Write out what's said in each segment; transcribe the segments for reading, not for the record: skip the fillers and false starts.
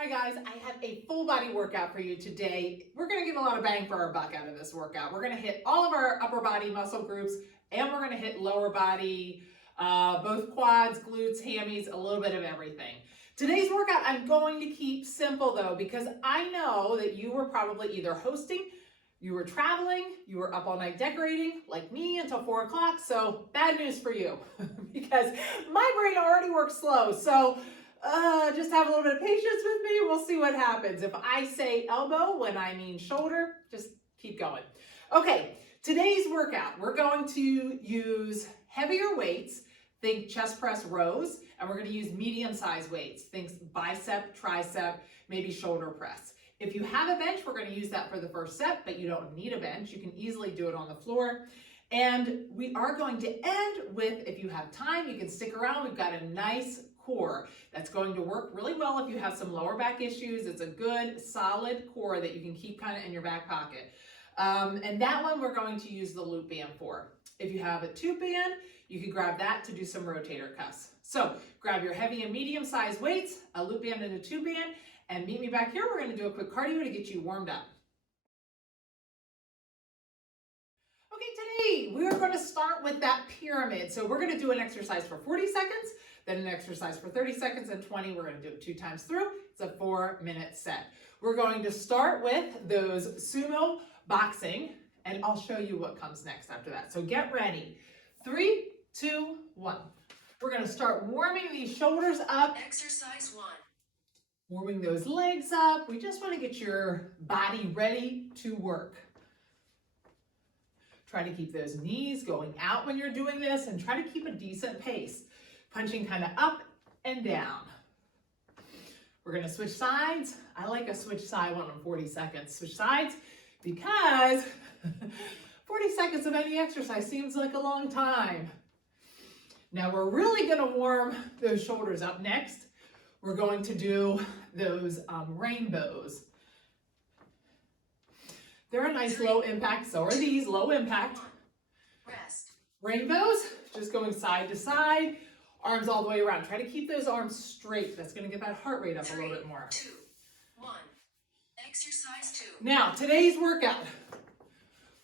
Hi guys, I have a full body workout for you today. We're gonna get a lot of bang for our buck out of this workout. We're gonna hit all of our upper body muscle groups and we're gonna hit lower body, both quads, glutes, hammies, a little bit of everything. Today's workout I'm going to keep simple though, because I know that you were probably either hosting, you were traveling, you were up all night decorating like me until 4 o'clock. So bad news for you because my brain already works slow. So just have a little bit of patience with me. We'll see what happens. If I say elbow when I mean shoulder, just keep going. Okay, today's workout, we're going to use heavier weights. Think chest press rows, and we're going to use medium-sized weights. Think bicep, tricep, maybe shoulder press. If you have a bench, we're going to use that for the first set, but you don't need a bench. You can easily do it on the floor. And we are going to end with, if you have time, you can stick around. We've got a nice core that's going to work really well if you have some lower back issues. It's a good, solid core that you can keep kind of in your back pocket. And that one we're going to use the loop band for. If you have a tube band, you can grab that to do some rotator cuffs. So grab your heavy and medium-sized weights, a loop band and a tube band, and meet me back here. We're going to do a quick cardio to get you warmed up. Okay, today we're going to start with that pyramid. So we're going to do an exercise for 40 seconds, then an exercise for 30 seconds, and 20. We're going to do it 2 times through. It's a 4-minute set. We're going to start with those Sumo Boxing, and I'll show you what comes next after that. So get ready. 3, 2, 1. We're going to start warming these shoulders up. Exercise 1. Warming those legs up. We just want to get your body ready to work. Try to keep those knees going out when you're doing this and try to keep a decent pace. Punching kind of up and down. We're going to switch sides. I like a switch side one on 40 seconds. Switch sides because 40 seconds of any exercise seems like a long time. Now we're really going to warm those shoulders up next. We're going to do those rainbows. They're a nice low impact, so are these, low impact. Rest. Rainbows, just going side to side, arms all the way around. Try to keep those arms straight. That's going to get that heart rate up a little bit more. 2, 1. Exercise 2. Now, today's workout,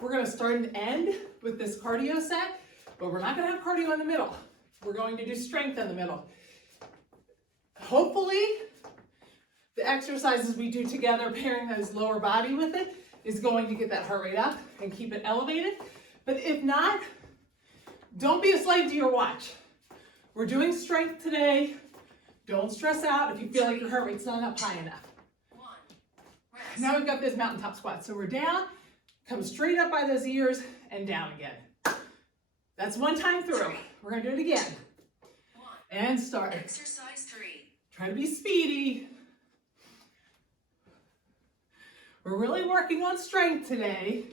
we're going to start and end with this cardio set, but we're not going to have cardio in the middle. We're going to do strength in the middle. Hopefully, the exercises we do together, pairing those lower body with it, is going to get that heart rate up and keep it elevated. But if not, don't be a slave to your watch. We're doing strength today. Don't stress out if you feel like your heart rate's not up high enough. 1. Rest. Now we've got this mountaintop squat. So we're down, come straight up by those ears and down again. That's 1 time through. We're gonna do it again. 1. And start. Exercise 3. Try to be speedy. We're really working on strength today.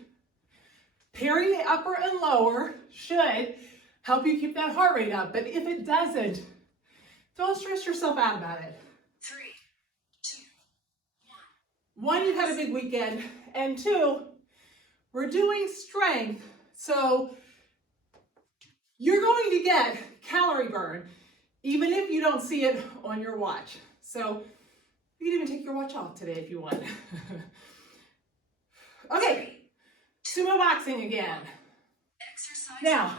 Pairing the upper and lower should help you keep that heart rate up. But if it doesn't, don't stress yourself out about it. 3, 2, 1, you've had a big weekend. And 2, we're doing strength. So you're going to get calorie burn, even if you don't see it on your watch. So you can even take your watch off today if you want. Okay, Sumo Boxing again. Exercise Now, 1.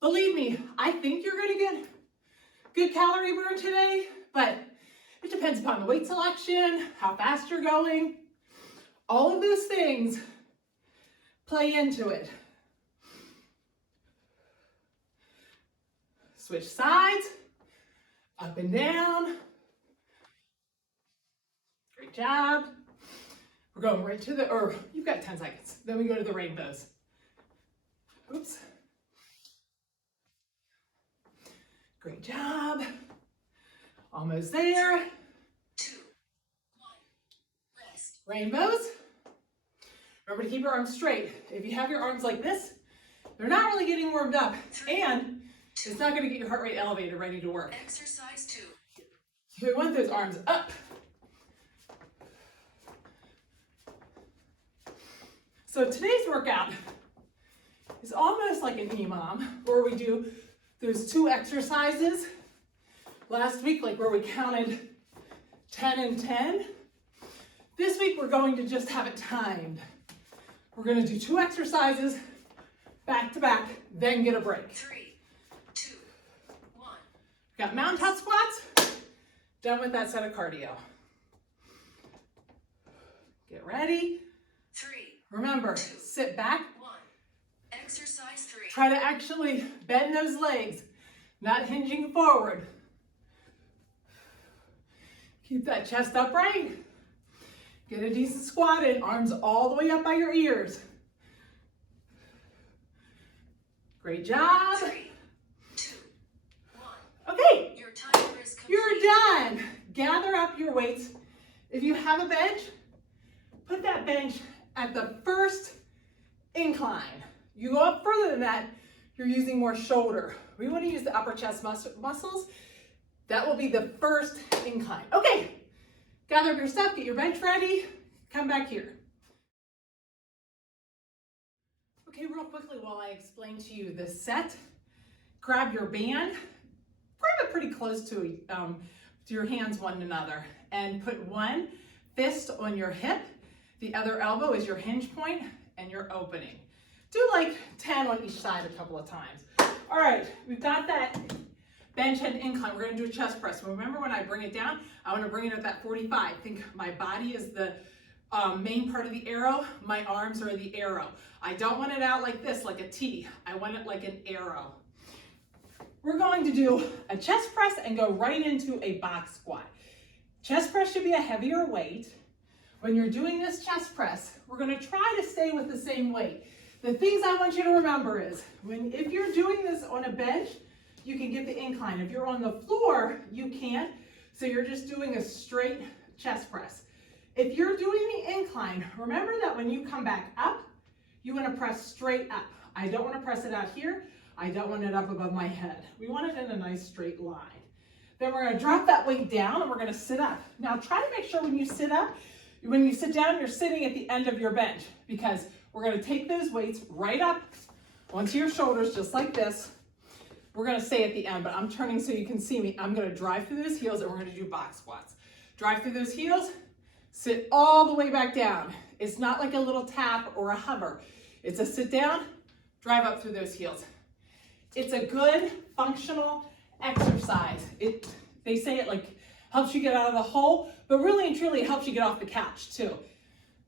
believe me, I think you're gonna get good calorie burn today, but it depends upon the weight selection, how fast you're going. All of those things play into it. Switch sides, up and down. Great job. We're going right to or you've got 10 seconds. Then we go to the rainbows. Oops. Great job. Almost there. 2, 1. Rest. Rainbows. Remember to keep your arms straight. If you have your arms like this, they're not really getting warmed up. And it's not going to get your heart rate elevated, ready to work. Exercise 2. So we want those arms up. So today's workout is almost like an EMOM, where we do those 2 exercises last week, like where we counted 10 and 10. This week we're going to just have it timed. We're going to do 2 exercises back to back, then get a break. 3, 2, 1. Got mountaintop squats. Done with that set of cardio. Get ready. 3. Remember, 2, sit back. 1. Exercise 3. Try to actually bend those legs, not hinging forward. Keep that chest upright. Get a decent squat in, arms all the way up by your ears. Great job. 3, 2, 1. Okay, Your timer is complete. you're done. Gather up your weights. If you have a bench, put that bench at the first incline. You go up further than that, you're using more shoulder. We want to use the upper chest muscles. That will be the first incline. Okay, gather up your stuff, get your bench ready, come back here. Okay, real quickly while I explain to you the set, grab your band, grab it pretty close to your hands one another, and put one fist on your hip, the other elbow is your hinge point, and your opening. Do like 10 on each side a couple of times. All right, we've got that bench and incline. We're gonna do a chest press. Remember when I bring it down, I wanna bring it at that 45. Think my body is the main part of the arrow, my arms are the arrow. I don't want it out like this, like a T. I want it like an arrow. We're going to do a chest press and go right into a box squat. Chest press should be a heavier weight. When you're doing this chest press, we're gonna try to stay with the same weight. The things I want you to remember is, if you're doing this on a bench, you can get the incline. If you're on the floor, you can't. So you're just doing a straight chest press. If you're doing the incline, remember that when you come back up, you want to press straight up. I don't want to press it out here. I don't want it up above my head. We want it in a nice straight line. Then we're going to drop that weight down and we're going to sit up. Now try to make sure when you sit up, when you sit down, you're sitting at the end of your bench, because we're going to take those weights right up onto your shoulders, just like this. We're going to stay at the end, but I'm turning so you can see me. I'm going to drive through those heels and we're going to do box squats. Drive through those heels, sit all the way back down. It's not like a little tap or a hover. It's a sit down, drive up through those heels. It's a good functional exercise. They say it like helps you get out of the hole, but really and truly it helps you get off the couch too.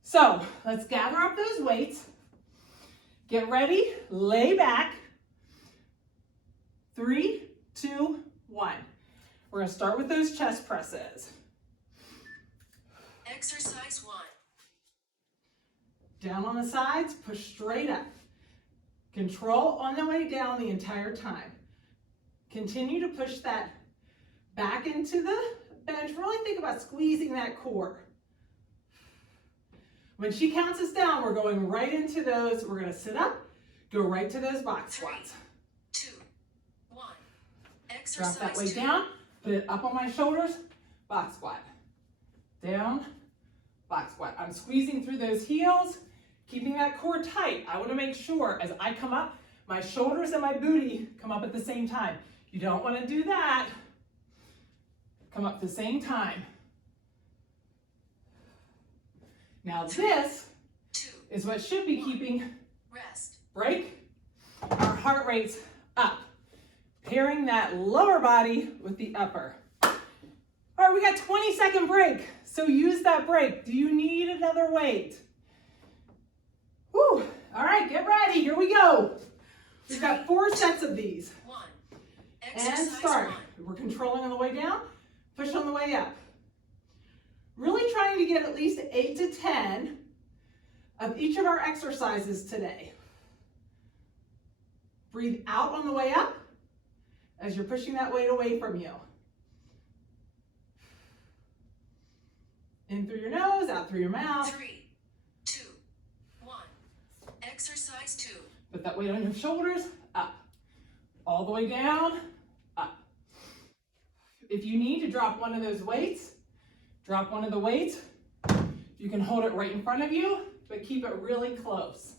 So let's gather up those weights. Get ready, lay back. 3, 2, 1. We're gonna start with those chest presses. Exercise 1. Down on the sides, push straight up. Control on the way down the entire time. Continue to push that back into the bench. Really think about squeezing that core. When she counts us down, we're going right into those. We're gonna sit up, go right to those box squats. 3, 2, 1. Drop Exercise that weight 2. down, put it up on my shoulders, box squat. Down, box squat. I'm squeezing through those heels, keeping that core tight. I want to make sure as I come up, my shoulders and my booty come up at the same time. You don't want to do that. Come up at the same time. Now this 2. is what should be keeping Rest. break our heart rates up. Pairing that lower body with the upper. All right, we got 20-second break. So use that break. Do you need another weight? Whew. All right, get ready. Here we go. We've got 4 sets of these. 1. And Exercise start. 1. We're controlling on the way down, push on the way up. Really trying to get at least 8 to 10 of each of our exercises today. Breathe out on the way up as you're pushing that weight away from you. In through your nose, out through your mouth. 3, 2, 1. Exercise 2. Put that weight on your shoulders, up. All the way down, up. If you need to drop one of those weights, drop one of the weights. You can hold it right in front of you, but keep it really close.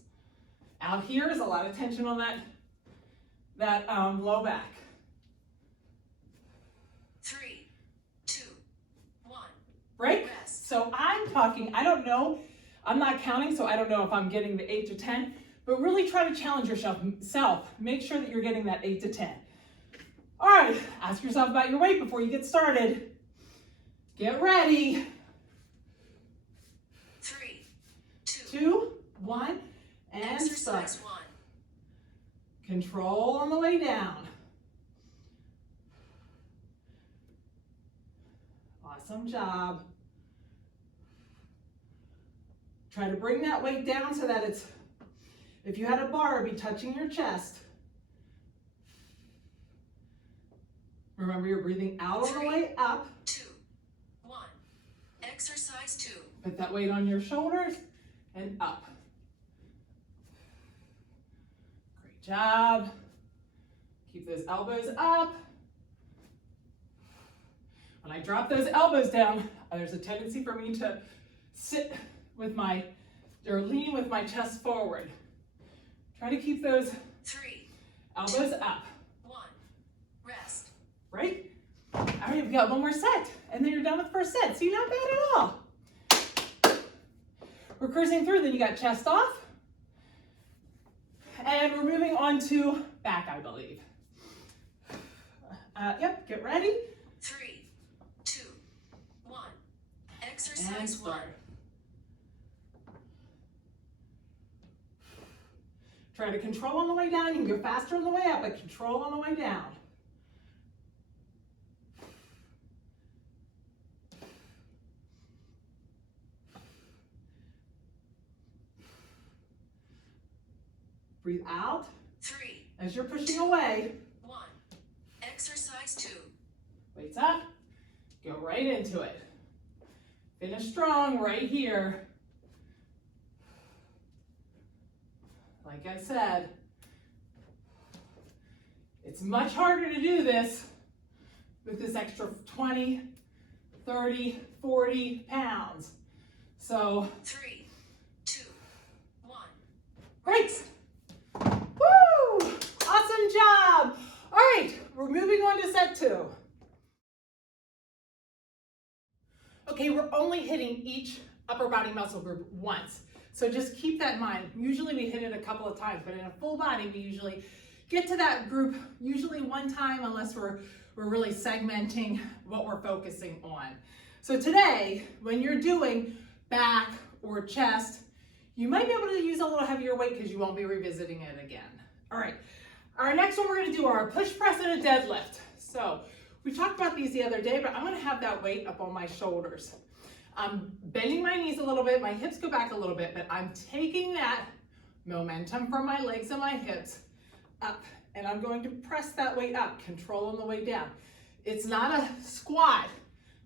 Out here is a lot of tension on that low back. 3, 2, 1. break. Rest. So I'm talking, I don't know, I'm not counting, so I don't know if I'm getting the 8 to 10, but really try to challenge yourself. Make sure that you're getting that 8 to 10. All right, ask yourself about your weight before you get started. Get ready. 3, 2, 2, 1, and start. exercise 1. Control on the way down. Awesome job. Try to bring that weight down so that it's, if you had a bar, it'd be touching your chest. Remember, you're breathing out on the way up. 2, 1. Exercise 2. Put that weight on your shoulders and up. Great job. Keep those elbows up. When I drop those elbows down, there's a tendency for me to sit with my, or lean with my chest forward. Try to keep those 3, elbows up. 1. Rest. Right? All right, we've got one more set, and then you're done with the first set. See, not bad at all. We're cruising through, then you got chest off. And we're moving on to back, I believe. Yep, get ready. 3, 2, 1. And Exercise 1. start. Try to control on the way down. You can go faster on the way up, but control on the way down. Breathe out 3, as you're pushing away. 1. Exercise 2. Weights up. Go right into it. Finish strong right here. Like I said, it's much harder to do this with this extra 20, 30, 40 pounds. So, 3, 2, 1. great. Woo! Awesome job. All right, we're moving on to set 2. Okay, we're only hitting each upper body muscle group once. So just keep that in mind. Usually we hit it a couple of times, but in a full body, we usually get to that group usually one time unless we're really segmenting what we're focusing on. So today, when you're doing back or chest, you might be able to use a little heavier weight because you won't be revisiting it again. All right, our next one we're gonna do our push press and a deadlift. So we talked about these the other day, but I'm gonna have that weight up on my shoulders. I'm bending my knees a little bit, my hips go back a little bit, but I'm taking that momentum from my legs and my hips up, and I'm going to press that weight up, control on the way down. It's not a squat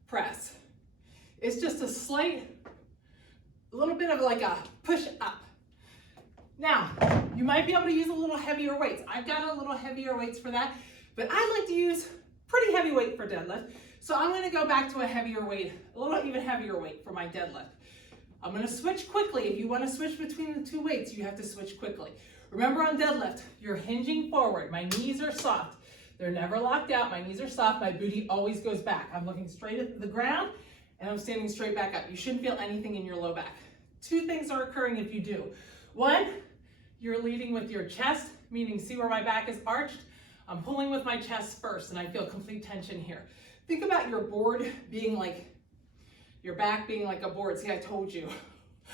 press. It's just a slight, little bit of like a push up. Now, you might be able to use a little heavier weights. I've got a little heavier weights for that, but I like to use pretty heavy weight for deadlift. So I'm gonna go back to a heavier weight, a little even heavier weight for my deadlift. I'm gonna switch quickly. If you wanna switch between the two weights, you have to switch quickly. Remember on deadlift, you're hinging forward. My knees are soft. They're never locked out. My knees are soft. My booty always goes back. I'm looking straight at the ground and I'm standing straight back up. You shouldn't feel anything in your low back. 2 things are occurring if you do. 1, you're leading with your chest, meaning see where my back is arched? I'm pulling with my chest first and I feel complete tension here. Think about your board being like, your back being like a board. See, I told you.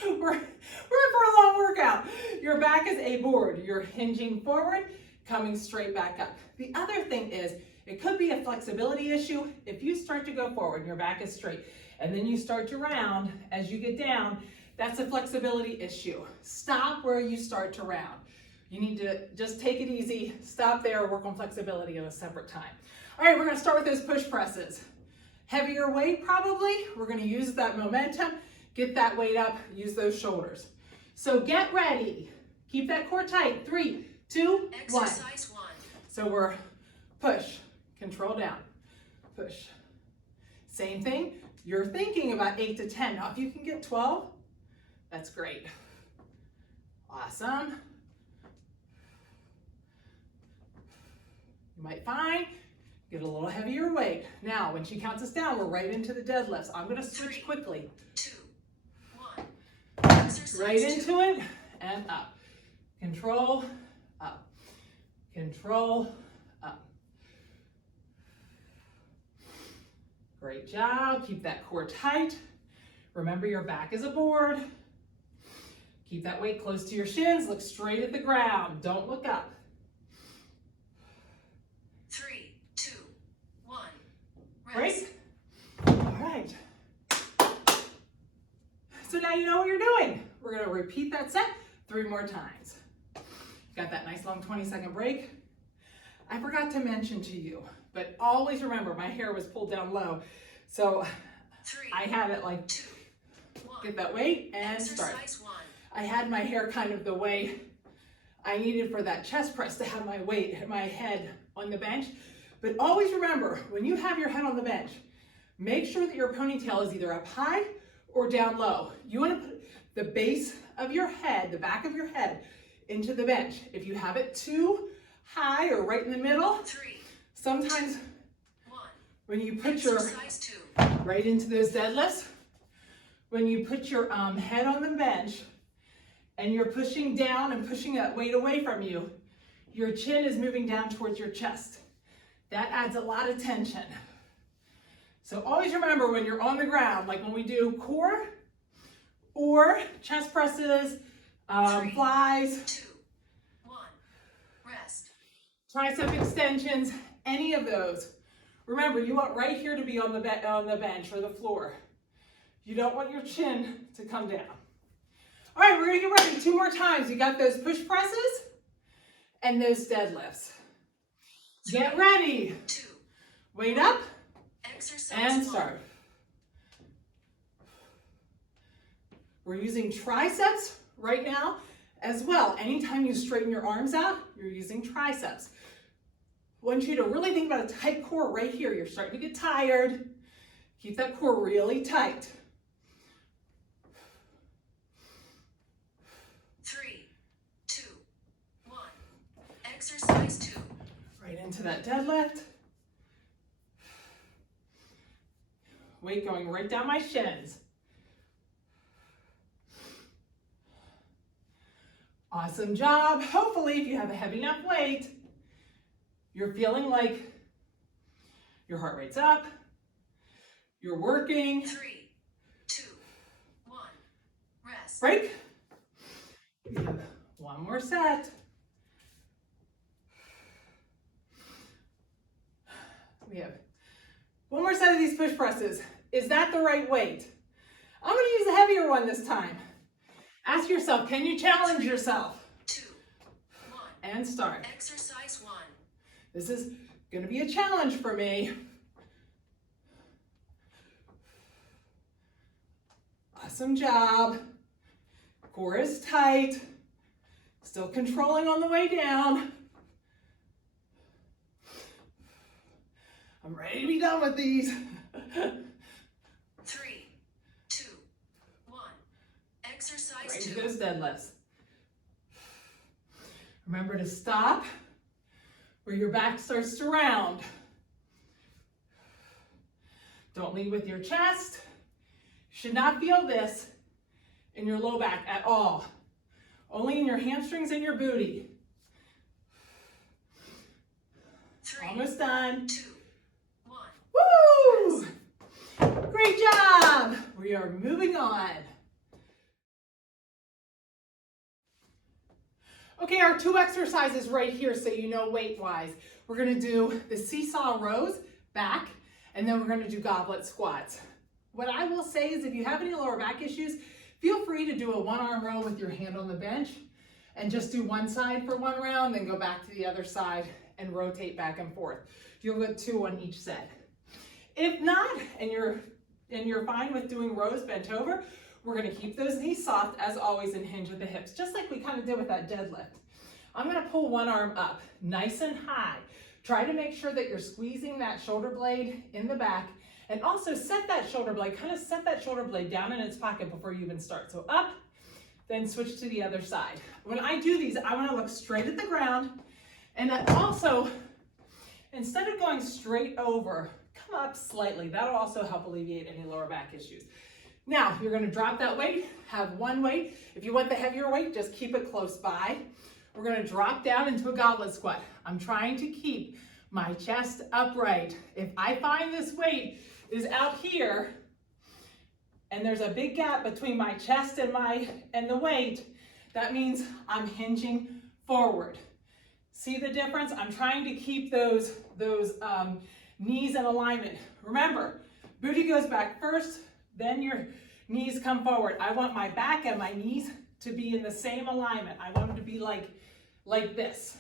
We're in for a long workout. Your back is a board. You're hinging forward, coming straight back up. The other thing is, it could be a flexibility issue. If you start to go forward and your back is straight, and then you start to round as you get down, that's a flexibility issue. Stop where you start to round. You need to just take it easy, stop there, work on flexibility at a separate time. All right, we're gonna start with those push presses. Heavier weight probably, we're gonna use that momentum, get that weight up, use those shoulders. So get ready, keep that core tight. 3, 2, 1. Exercise 1. So we're push, control down, push. Same thing, you're thinking about 8 to 10. Now if you can get 12, that's great. Awesome. You might find Get a little heavier weight. Now, when she counts us down, we're right into the deadlifts. I'm gonna switch 3, quickly. 2, 1. Exercise Right 2. into it and up. Control, up. Control, up. Great job. Keep that core tight. Remember, your back is a board. Keep that weight close to your shins. Look straight at the ground. Don't look up. 3, 2, 1. Rest. Break. All right. So now you know what you're doing. We're going to repeat that set 3 more times. Got that nice long 20-second break. I forgot to mention to you, but always remember, my hair was pulled down low. So 3, I have it like, 2, 1. get that weight and start. Exercise 1. I had my hair kind of the way I needed for that chest press to have my weight, my head on the bench. But always remember, when you have your head on the bench, make sure that your ponytail is either up high or down low. You want to put the base of your head, the back of your head, into the bench. If you have it too high or right in the middle, 3, sometimes 2, 1. when you put your Exercise 2. right into those deadlifts, when you put your head on the bench and you're pushing down and pushing that weight away from you, your chin is moving down towards your chest. That adds a lot of tension. So always remember, when you're on the ground, like when we do core or chest presses, 3, flies, 2, 1. Rest. tricep extensions, any of those. Remember, you want right here to be on the bench or the floor. You don't want your chin to come down. All right, we're gonna get ready 2 more times. You got those push presses and those deadlifts. Get ready. 2. Weight up Exercise and 1. start. We're using triceps right now as well. Anytime you straighten your arms out, you're using triceps. I want you to really think about a tight core right here. You're starting to get tired. Keep that core really tight. 3, 2, 1. Exercise 2. Right into that deadlift. Weight going right down my shins. Awesome job. Hopefully, if you have a heavy enough weight, you're feeling like your heart rate's up, you're working. 3, 2, 1. Rest. Break. We have 1 more set. We have 1 more set of these push presses. Is that the right weight? I'm going to use a heavier one this time. Ask yourself, can you challenge yourself? 2, 1. And start. Exercise 1. This is going to be a challenge for me. Awesome job. Core is tight. Still controlling on the way down. I'm ready to be done with these. 3, 2, 1. Exercise Right 2. into those deadlifts. Remember to stop where your back starts to round. Don't lead with your chest. You should not feel this in your low back at all. Only in your hamstrings and your booty. 3, Almost done. 2, 1. Woo! Great job! We are moving on. Okay, our 2 exercises right here so you know weight-wise. We're gonna do the Seesaw Rows, back, and then we're gonna do Goblet Squats. What I will say is if you have any lower back issues, feel free to do a 1-arm row with your hand on the bench and just do one side for 1 round, then go back to the other side and rotate back and forth. You'll get 2 on each set. If not, and you're fine with doing rows bent over, we're gonna keep those knees soft as always and hinge at the hips, just like we kind of did with that deadlift. I'm gonna pull 1 arm up, nice and high. Try to make sure that you're squeezing that shoulder blade in the back, and also set that shoulder blade, kind of set that shoulder blade down in its pocket before you even start. So up, then switch to the other side. When I do these, I wanna look straight at the ground, and instead of going straight over, come up slightly. That'll also help alleviate any lower back issues. Now, you're gonna drop that weight, have one weight. If you want the heavier weight, just keep it close by. We're gonna drop down into a goblet squat. I'm trying to keep my chest upright. If I find this weight is out here, and there's a big gap between my chest and the weight, that means I'm hinging forward. See the difference? I'm trying to keep those knees in alignment. Remember, booty goes back first, then your knees come forward. I want my back and my knees to be in the same alignment. I want them to be like this.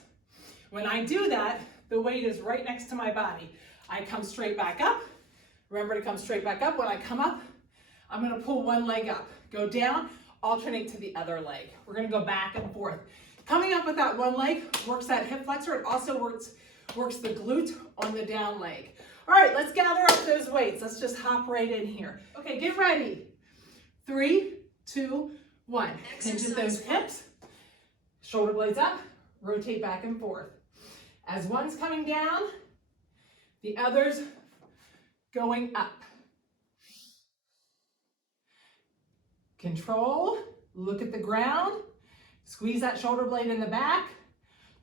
When I do that, the weight is right next to my body. I come straight back up. Remember to come straight back up. When I come up, I'm gonna pull one leg up, go down, alternate to the other leg. We're gonna go back and forth. Coming up with that one leg works that hip flexor. It also works the glute on the down leg. All right, let's gather up those weights. Let's just hop right in here. Okay, get ready. 3, 2, 1. Hinge at those hips, shoulder blades up, rotate back and forth. As one's coming down, the other's going up. Control, look at the ground, squeeze that shoulder blade in the back.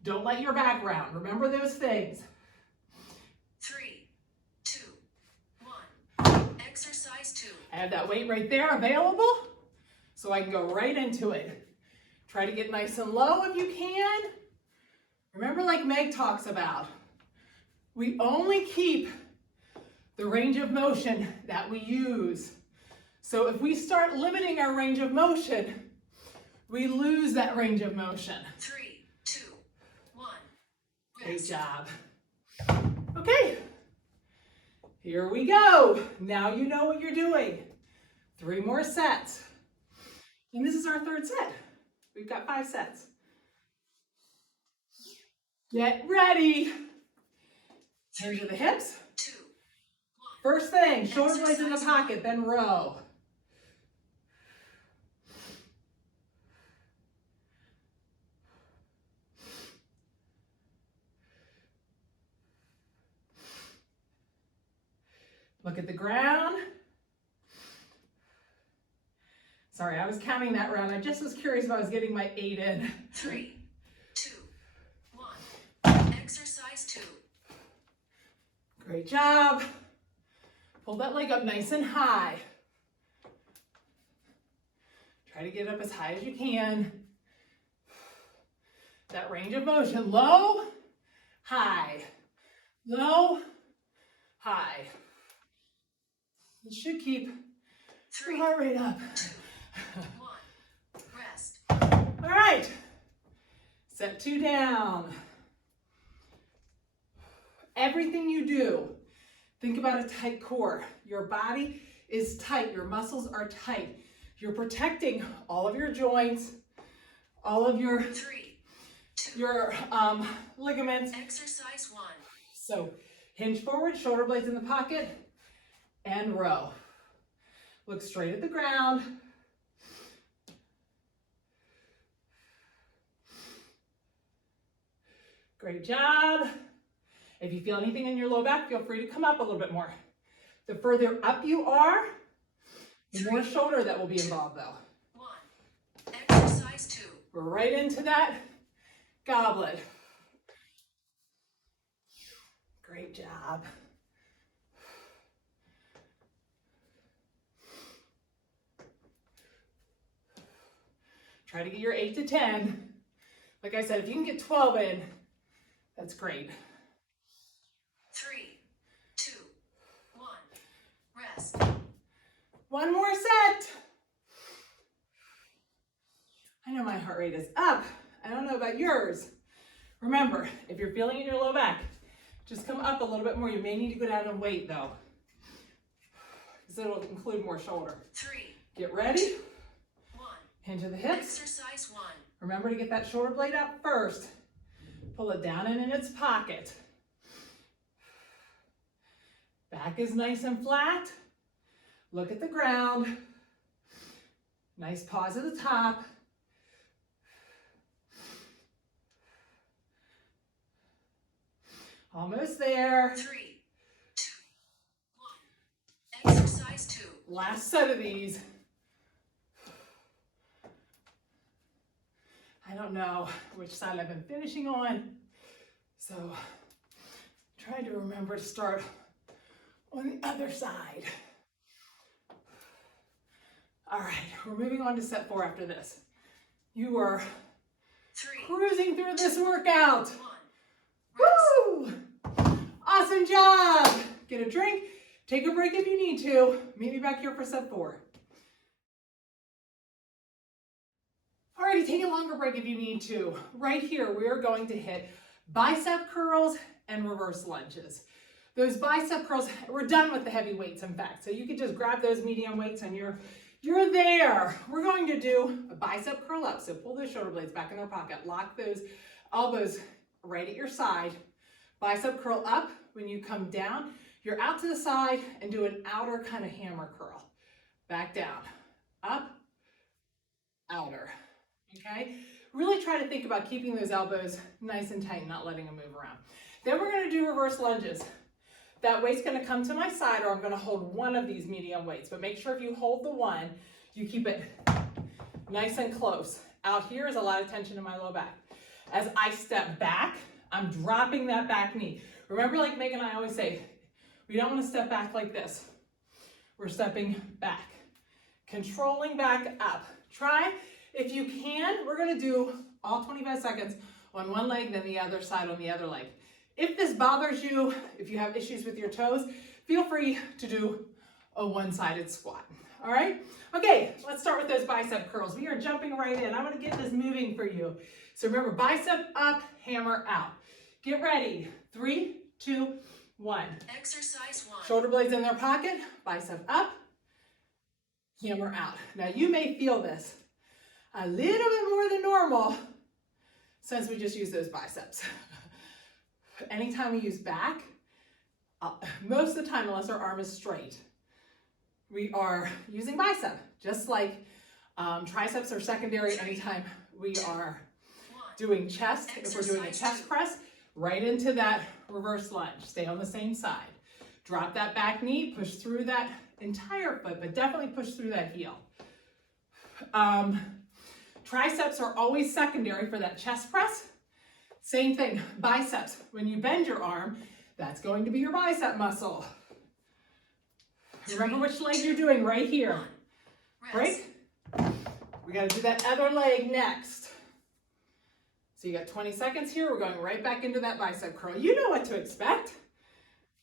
Don't let your back round. Remember those things. 3, 2, 1. Exercise 2. I have that weight right there available, so I can go right into it. Try to get nice and low if you can. Remember, like Meg talks about, we only keep the range of motion that we use. So if we start limiting our range of motion, we lose that range of motion. 3, 2, 1. Great job. Okay, here we go. Now you know what you're doing. 3 more sets. And this is our 3rd set. We've got 5 sets. Get ready. Hinge at the hips. 2, 1. First thing, shoulder blades in the pocket, then row. Look at the ground. Sorry, I was counting that round. I just was curious if I was getting my 8 in. 3, 2, 1. Exercise 2. Great job. Pull that leg up nice and high. Try to get up as high as you can. That range of motion, low, high, low, high. You should keep your heart rate up. 2, 1. Rest. All right, set 2 down. Everything you do, think about a tight core. Your body is tight, your muscles are tight. You're protecting all of your joints, all of your 3, 2. ligaments. Exercise 1. So hinge forward, shoulder blades in the pocket, and row. Look straight at the ground. Great job. If you feel anything in your low back, feel free to come up a little bit more. The further up you are, the more shoulder that will be involved though. 1. Exercise 2. We're right into that goblet. Great job. Try to get your 8 to 10. Like I said, if you can get 12 in, that's great. 3, 2, 1. Rest. 1 more set. I know my heart rate is up. I don't know about yours. Remember, if you're feeling it in your low back, just come up a little bit more. You may need to go down and weight though, because it'll include more shoulder. 3. Get ready. 1. Hinge at the hips. Exercise 1. Remember to get that shoulder blade out first. Pull it down and in its pocket. Back is nice and flat. Look at the ground. Nice pause at the top. Almost there. 3, 2, 1. Exercise 2. Last set of these. I don't know which side I've been finishing on, so I'm trying to remember to start on the other side. All right, we're moving on to set 4 after this. You are 3, cruising through this workout. 1. Rest. Woo! Awesome job. Get a drink, take a break if you need to. Meet me back here for set 4. Alrighty, take a longer break if you need to. Right here, we're going to hit bicep curls and reverse lunges. Those bicep curls, we're done with the heavy weights, in fact. So you can just grab those medium weights and you're there. We're going to do a bicep curl up. So pull those shoulder blades back in their pocket. Lock those elbows right at your side. Bicep curl up. When you come down, you're out to the side and do an outer kind of hammer curl. Back down, up, outer. Okay, really try to think about keeping those elbows nice and tight, not letting them move around. Then we're going to do reverse lunges. That weight's going to come to my side, or I'm going to hold one of these medium weights, but make sure if you hold the one, you keep it nice and close. Out here is a lot of tension in my low back. As I step back, I'm dropping that back knee. Remember, like Megan and I always say, we don't want to step back like this. We're stepping back, controlling back up. Try. If you can, we're gonna do all 25 seconds on one leg, then the other side on the other leg. If this bothers you, if you have issues with your toes, feel free to do a one-sided squat, all right? Okay, let's start with those bicep curls. We are jumping right in. I'm gonna get this moving for you. So remember, bicep up, hammer out. Get ready. 3, 2, 1. Exercise 1. Shoulder blades in their pocket, bicep up, hammer out. Now you may feel this a little bit more than normal since we just used those biceps. Anytime we use back, most of the time, unless our arm is straight, we are using bicep. Just like triceps are secondary anytime we are doing chest. If we're doing a chest press, right into that reverse lunge. Stay on the same side. Drop that back knee, push through that entire foot, but definitely push through that heel. Triceps are always secondary for that chest press. Same thing, biceps. When you bend your arm, that's going to be your bicep muscle. Remember which leg you're doing right here. Break. We got to do that other leg next. So you got 20 seconds here. We're going right back into that bicep curl. You know what to expect.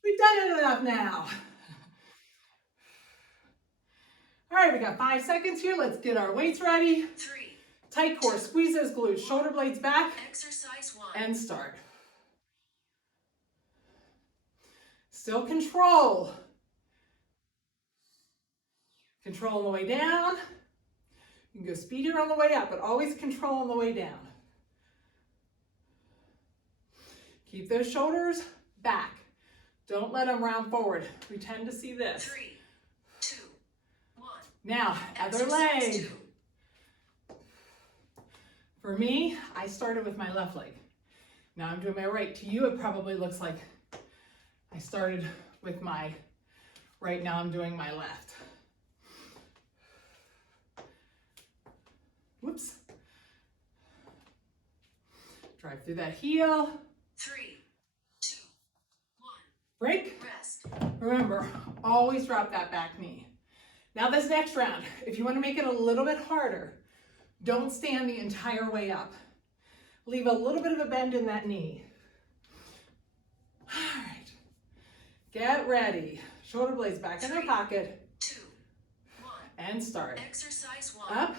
We've done it enough now. All right, we got 5 seconds here. Let's get our weights ready. 3. Tight core, squeeze those glutes, shoulder blades back, Exercise 1. and start. Still control. Control on the way down. You can go speedier on the way up, but always control on the way down. Keep those shoulders back. Don't let them round forward. We tend to see this. 3, 2, 1. Now, other Exercise leg. 2. For me, I started with my left leg. Now I'm doing my right. To you, it probably looks like I started with my right, now I'm doing my left. Whoops. Drive through that heel. 3, 2, 1. Break. Rest. Remember, always drop that back knee. Now this next round, if you want to make it a little bit harder, don't stand the entire way up. Leave a little bit of a bend in that knee. All right. Get ready. Shoulder blades back in their pocket. 2, 1. And start. Exercise 1. Up,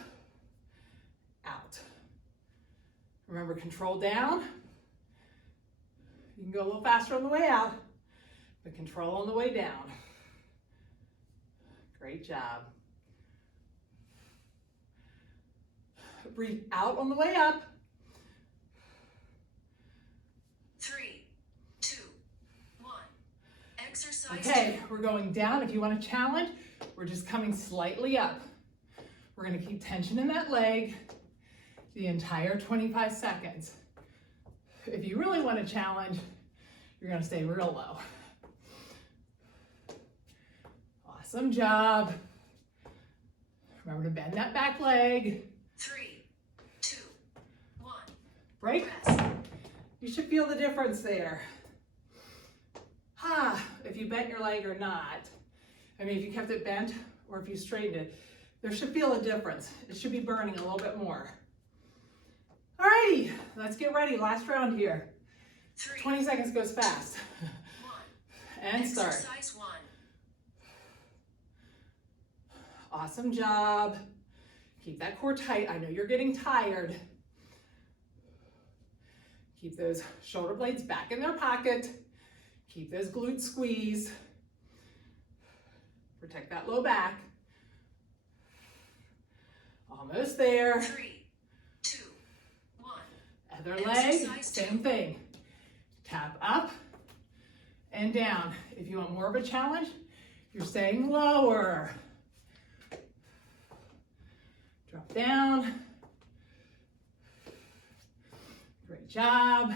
out. Remember, control down. You can go a little faster on the way out, but control on the way down. Great job. Breathe out on the way up. 3, 2, 1. Exercise Okay, 2. we're going down. If you want to challenge, we're just coming slightly up. We're going to keep tension in that leg the entire 25 seconds. If you really want to challenge, you're gonna stay real low. Awesome job. Remember to bend that back leg. 3, 2, 1. Break. Rest. You should feel the difference there. If you bent your leg or not. I mean, if you kept it bent or if you straightened it, there should feel a difference. It should be burning a little bit more. Alrighty, let's get ready. Last round here. 3, 20 seconds goes fast. 1. And start. Exercise 1. Awesome job. Keep that core tight. I know you're getting tired. Keep those shoulder blades back in their pocket. Keep those glutes squeezed. Protect that low back. Almost there. 3, 2, 1. Other leg, Exercise same 2. thing. Tap up and down. If you want more of a challenge, you're staying lower. Drop down. Great job.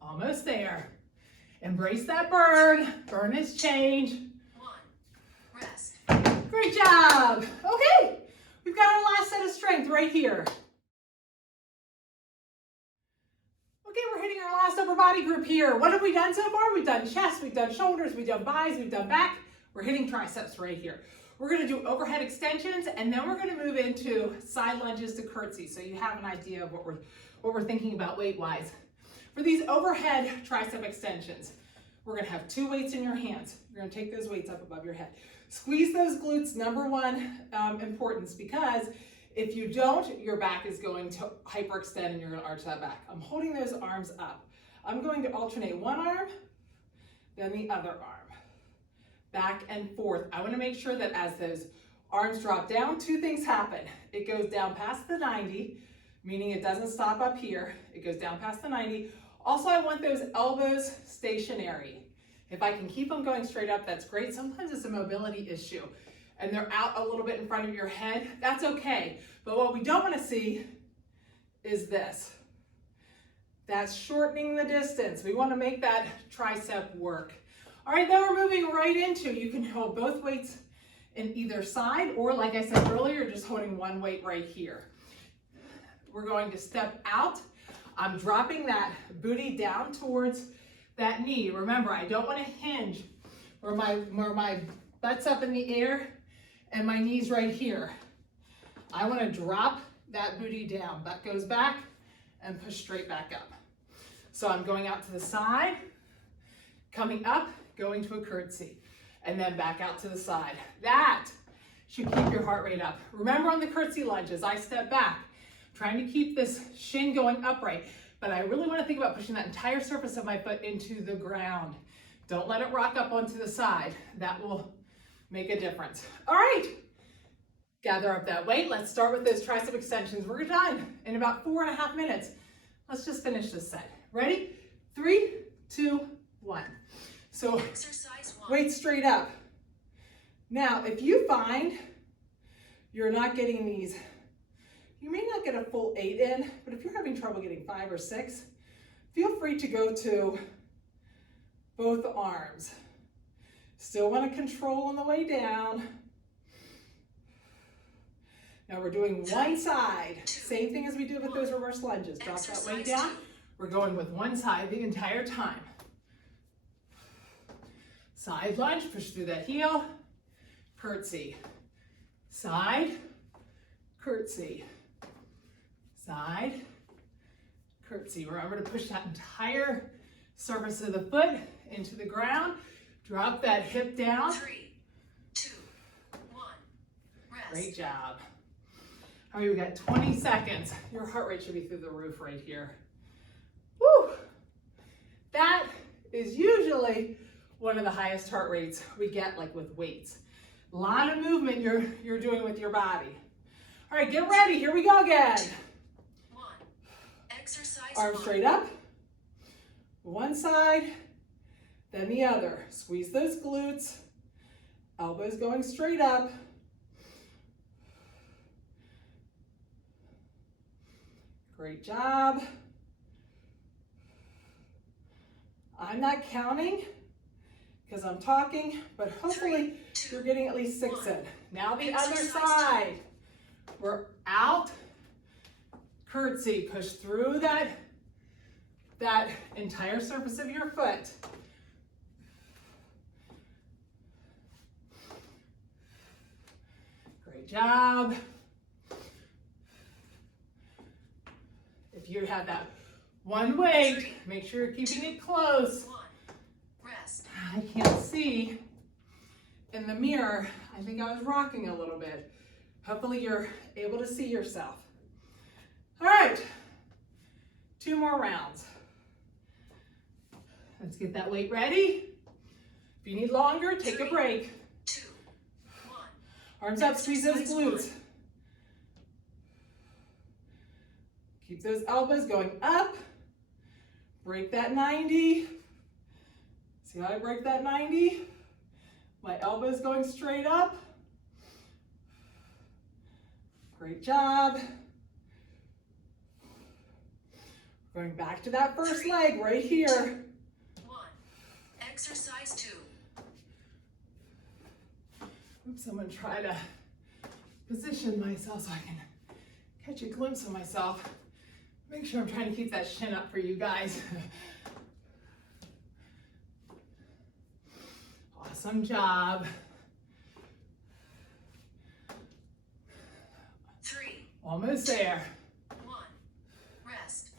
Almost there. Embrace that burn. Burn is change. 1. Rest. Great job. Okay, we've got our last set of strength right here. Okay, we're hitting our last upper body group here. What have we done so far? We've done chest, we've done shoulders, we've done buys, we've done back. We're hitting triceps right here. We're gonna do overhead extensions, and then we're gonna move into side lunges to curtsy, so you have an idea of what we're thinking about weight-wise. For these overhead tricep extensions, we're gonna have 2 weights in your hands. You're gonna take those weights up above your head. Squeeze those glutes, number one importance, because if you don't, your back is going to hyperextend and you're gonna arch that back. I'm holding those arms up. I'm going to alternate one arm, then the other arm. Back and forth. I wanna make sure that as those arms drop down, 2 things happen. It goes down past the 90, meaning it doesn't stop up here. It goes down past the 90. Also, I want those elbows stationary. If I can keep them going straight up, that's great. Sometimes it's a mobility issue and they're out a little bit in front of your head. That's okay. But what we don't want to see is this. That's shortening the distance. We want to make that tricep work. All right, then we're moving right into, you can hold both weights in either side, or like I said earlier, just holding one weight right here. We're going to step out. I'm dropping that booty down towards that knee. Remember, I don't want to hinge where my butt's up in the air and my knee's right here. I want to drop that booty down. Butt goes back and push straight back up. So I'm going out to the side, coming up, going to a curtsy, and then back out to the side. That should keep your heart rate up. Remember on the curtsy lunges, I step back, trying to keep this shin going upright, but I really want to think about pushing that entire surface of my foot into the ground. Don't let it rock up onto the side. That will make a difference. All right, gather up that weight. Let's start with those tricep extensions. We're done in about 4.5 minutes. Let's just finish this set. Ready? 3, 2, 1. So Exercise 1. weight straight up. Now, if you find you're not getting these, you may not get a full 8 in, but if you're having trouble getting 5 or 6, feel free to go to both arms. Still want to control on the way down. Now we're doing one side. Same thing as we did with those reverse lunges. Drop that weight down. We're going with one side the entire time. Side lunge, push through that heel. Curtsy. Side, curtsy. Side, curtsy. Remember to push that entire surface of the foot into the ground. Drop that hip down. 3, 2, 1. Rest. Great job. All right, we got 20 seconds. Your heart rate should be through the roof right here. Woo! That is usually one of the highest heart rates we get, like with weights. A lot of movement you're doing with your body. All right, get ready. Here we go again. 1. Exercise Arms 1. straight up. One side, then the other. Squeeze those glutes. Elbows going straight up. Great job. I'm not counting because I'm talking, but hopefully you're getting at least 6 in. Now the other side. We're out. Curtsy, push through that entire surface of your foot. Great job. If you have that one weight, make sure you're keeping it close. Rest. I can't see in the mirror. I think I was rocking a little bit. Hopefully you're able to see yourself. All right, 2 more rounds. Let's get that weight ready. If you need longer, take a break. 2, 1. Arms up, squeeze those glutes. Keep those elbows going up. Break that 90. See how I break that 90? My elbows going straight up. Great job. Going back to that first leg right here. 1. Exercise 2. Oops, I'm gonna try to position myself so I can catch a glimpse of myself. Make sure I'm trying to keep that shin up for you guys. Awesome job. 3. Almost there. 1. Rest.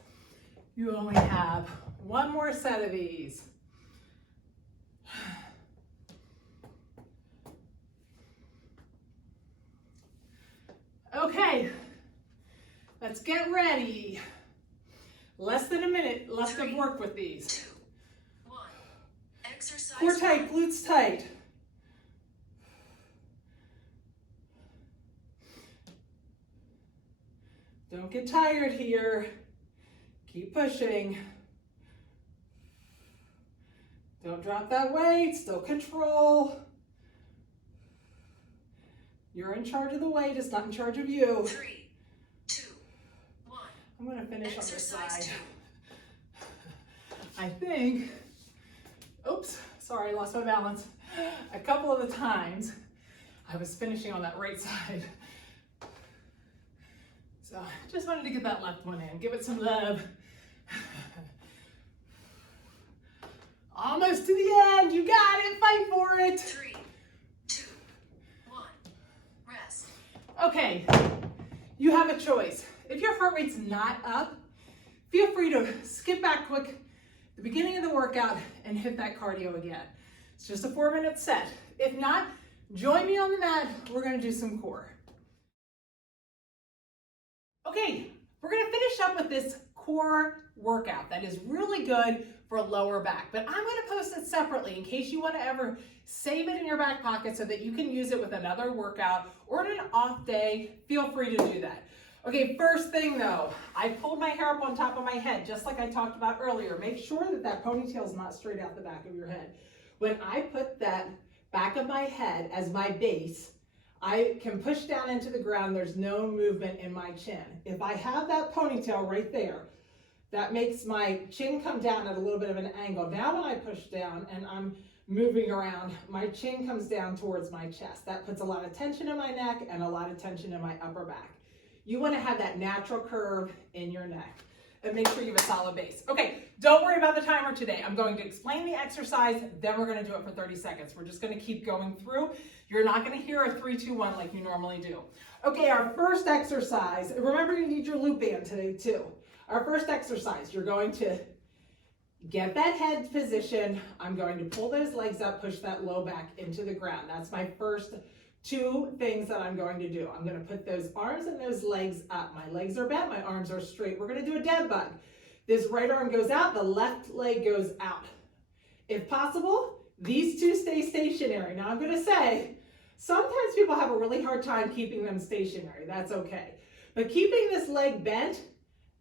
You only have 1 more set of these. Okay, let's get ready. Less than a minute left of work with these. 2, 1. Exercise Core tight, 1. glutes tight. Don't get tired here. Keep pushing. Don't drop that weight, still control. You're in charge of the weight, it's not in charge of you. 3, 2, 1. I'm gonna finish on this Exercise side. 2. I think, oops, sorry, I lost my balance. A couple of the times I was finishing on that right side. So just wanted to get that left one in, give it some love. Almost to the end, you got it, fight for it. 3, 2, 1. Rest. Okay, you have a choice. If your heart rate's not up, feel free to skip back quick at the beginning of the workout and hit that cardio again. It's just a 4-minute set. If not, join me on the mat. We're gonna do some core. Okay, we're gonna finish up with this core workout that is really good for lower back, but I'm gonna post it separately in case you wanna ever save it in your back pocket so that you can use it with another workout or on an off day. Feel free to do that. Okay, first thing though, I pulled my hair up on top of my head, just like I talked about earlier. Make sure that that ponytail is not straight out the back of your head. When I put that back of my head as my base, I can push down into the ground. There's no movement in my chin. If I have that ponytail right there, that makes my chin come down at a little bit of an angle. Now when I push down and I'm moving around, my chin comes down towards my chest. That puts a lot of tension in my neck and a lot of tension in my upper back. You want to have that natural curve in your neck and make sure you have a solid base. Okay, don't worry about the timer today. I'm going to explain the exercise, then we're going to do it for 30 seconds. We're just going to keep going through. You're not going to hear a 3, 2, 1 like you normally do. Okay, our first exercise, remember you need your loop band today too. Our first exercise, you're going to get that head position. I'm going to pull those legs up, push that low back into the ground. That's my first 2 things that I'm going to do. I'm going to put those arms and those legs up. My legs are bent, my arms are straight. We're going to do a dead bug. This right arm goes out, the left leg goes out. If possible, these 2 stay stationary. Now I'm going to say, sometimes people have a really hard time keeping them stationary. That's okay. But keeping this leg bent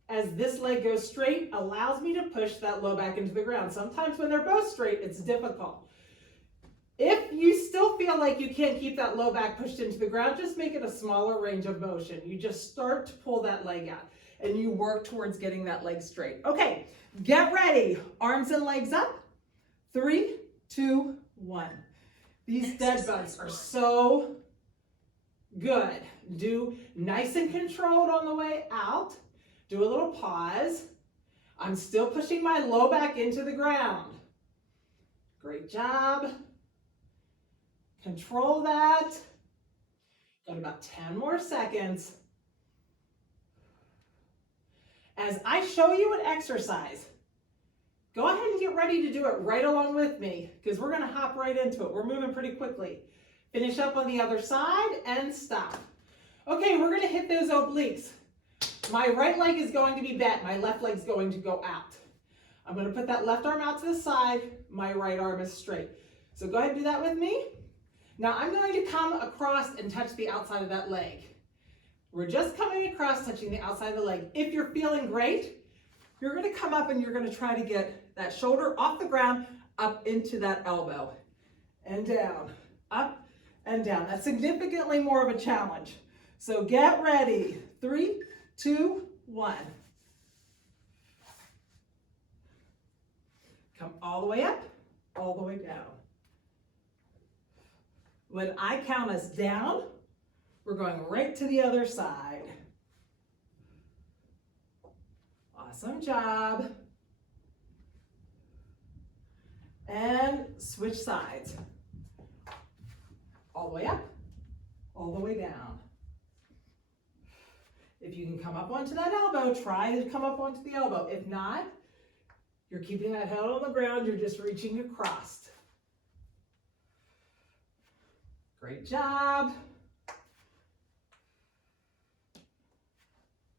as this leg goes straight allows me to push that low back into the ground. Sometimes when they're both straight, it's difficult. If you still feel like you can't keep that low back pushed into the ground, just make it a smaller range of motion. You just start to pull that leg out and you work towards getting that leg straight. Okay, get ready. Arms and legs up. 3, 2, 1. These dead bugs are so good. Do nice and controlled on the way out. Do a little pause. I'm still pushing my low back into the ground. Great job. Control that. Got about 10 more seconds. As I show you an exercise, go ahead and get ready to do it right along with me because we're going to hop right into it. We're moving pretty quickly. Finish up on the other side and stop. Okay, we're going to hit those obliques. My right leg is going to be bent. My left leg is going to go out. I'm going to put that left arm out to the side. My right arm is straight. So go ahead and do that with me. Now I'm going to come across and touch the outside of that leg. We're just coming across, touching the outside of the leg. If you're feeling great, you're going to come up and you're going to try to get that shoulder off the ground, up into that elbow, and down, up and down. That's significantly more of a challenge. So get ready. 3, 2, 1. Come all the way up, all the way down. When I count us down, we're going right to the other side. Awesome job. And switch sides. All the way up, all the way down. If you can come up onto that elbow, try to come up onto the elbow. If not, you're keeping that head on the ground, you're just reaching across. Great job.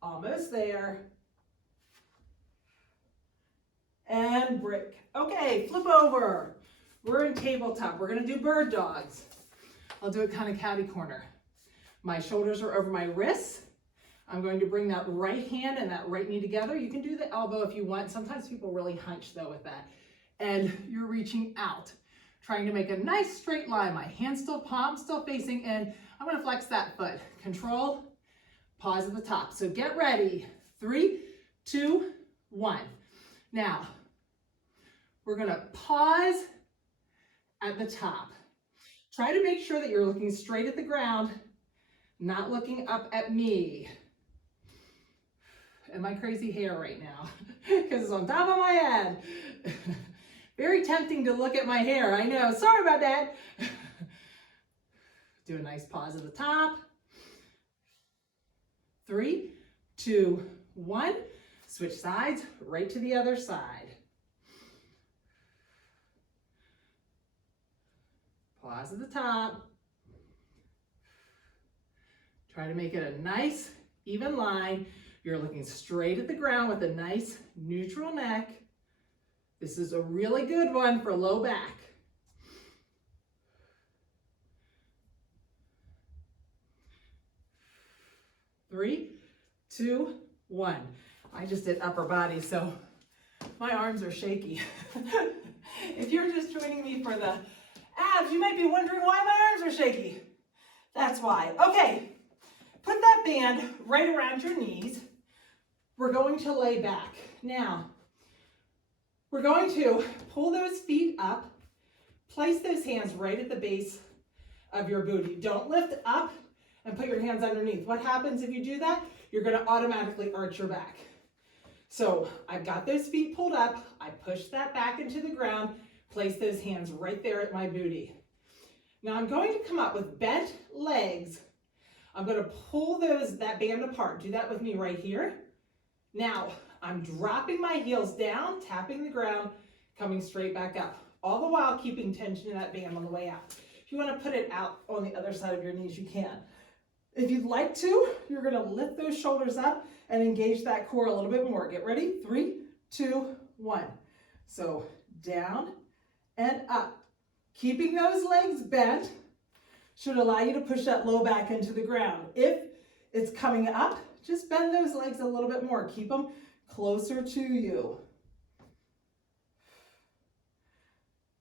Almost there. And break. Okay, flip over. We're in tabletop. We're going to do bird dogs. I'll do it kind of catty corner. My shoulders are over my wrists. I'm going to bring that right hand and that right knee together. You can do the elbow if you want. Sometimes people really hunch though with that. And you're reaching out, trying to make a nice straight line. My hand's still, palm still facing in. I'm going to flex that foot. Control, pause at the top. So get ready. 3, 2, 1. Now, we're going to pause at the top. Try to make sure that you're looking straight at the ground, not looking up at me and my crazy hair right now because it's on top of my head. Very tempting to look at my hair, I know. Sorry about that. Do a nice pause at the top. 3, 2, 1. Switch sides, right to the other side. Pause at the top. Try to make it a nice, even line. You're looking straight at the ground with a nice, neutral neck. This is a really good one for low back. 3, 2, 1. I just did upper body, so my arms are shaky. If you're just joining me for the abs, you might be wondering why my arms are shaky. That's why. Okay, put that band right around your knees. We're going to lay back. Now, we're going to pull those feet up, place those hands right at the base of your booty. Don't lift up and put your hands underneath. What happens if you do that? You're going to automatically arch your back. So I've got those feet pulled up. I push that back into the ground, place those hands right there at my booty. Now I'm going to come up with bent legs. I'm going to pull that band apart. Do that with me right here. Now I'm dropping my heels down, tapping the ground, coming straight back up, all the while keeping tension in that band on the way out. If you want to put it out on the other side of your knees, you can. If you'd like to, you're going to lift those shoulders up and engage that core a little bit more. Get ready? 3, 2, 1. So down and up. Keeping those legs bent should allow you to push that low back into the ground. If it's coming up, just bend those legs a little bit more. Keep them closer to you.